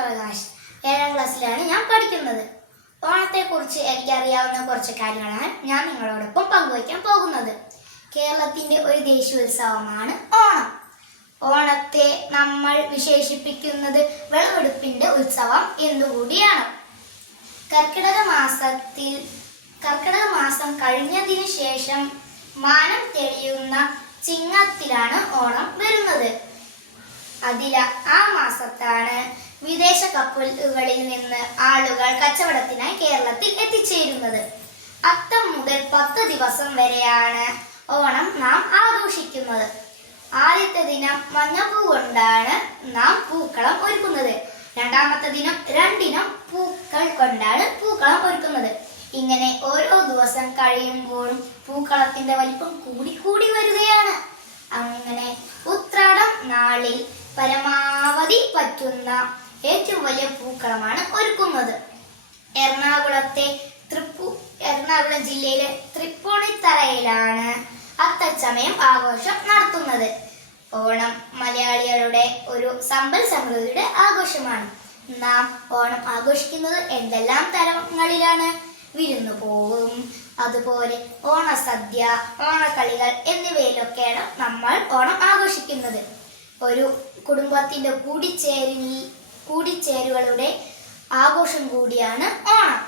പ്രകാശ്. 7ാം ക്ലാസ്സിലാണ് ഞാൻ പഠിക്കുന്നത്. ഓണത്തെക്കുറിച്ച് എനിക്കറിയാവുന്ന കുറച്ച് കാര്യങ്ങളാണ് ഞാൻ നിങ്ങളോടൊപ്പം പങ്കുവയ്ക്കാൻ പോകുന്നത്. കേരളത്തിൻ്റെ ഒരു ദേശീയോത്സവമാണ് ഓണം. ഓണത്തെ നമ്മൾ വിശേഷിപ്പിക്കുന്നത് വിളവെടുപ്പിൻ്റെ ഉത്സവം എന്നുകൂടിയാണ്. കർക്കിടക മാസം കഴിഞ്ഞതിന് ശേഷം മാനം തെളിയുന്ന ചിങ്ങത്തിലാണ് ഓണം വരുന്നത്. ആ മാസത്താണ് വിദേശ കപ്പലുകളിൽ നിന്ന് ആളുകൾ കച്ചവടത്തിനായി കേരളത്തിൽ എത്തിച്ചേരുന്നത്. അത്തം മുതൽ 10 ദിവസം വരെയാണ് ഓണം നാം ആഘോഷിക്കുന്നത്. ആദ്യത്തെ ദിനം മഞ്ഞപ്പൂ കൊണ്ടാണ് നാം പൂക്കളം ഒരുക്കുന്നത്. രണ്ടാമത്തെ ദിനം 2 പൂക്കൾ കൊണ്ടാണ് പൂക്കളം ഒരുക്കുന്നത്. ഇങ്ങനെ ഓരോ ദിവസം കഴിയുമ്പോഴും പൂക്കളത്തിന്റെ വലിപ്പം കൂടി വരികയാണ്. അങ്ങനെ ഉത്രാടം നാളിൽ പരമാവധി പറ്റുന്ന ഏറ്റവും വലിയ പൂക്കളമാണ് ഒരുക്കുന്നത്. എറണാകുളം ജില്ലയിലെ തൃപ്പൂണിത്തറയിലാണ് അത്തച്ചമയം ആഘോഷം നടത്തുന്നത്. ഓണം മലയാളികളുടെ ഒരു സമ്പൽ സമൃദ്ധിയുടെ ആഘോഷമാണ്. നാം ഓണം ആഘോഷിക്കുന്നത് എന്തെല്ലാം തരങ്ങളിലാണ്? വിരുന്നു പോവും, അതുപോലെ ഓണസദ്യ, ഓണക്കളികൾ എന്നിവയിലൊക്കെയാണ് നമ്മൾ ഓണം ആഘോഷിക്കുന്നത്. ഒരു കുടുംബത്തിന്റെ കൂടിച്ചേരുകളുടെ ആഘോഷം കൂടിയാണ് ഓണം.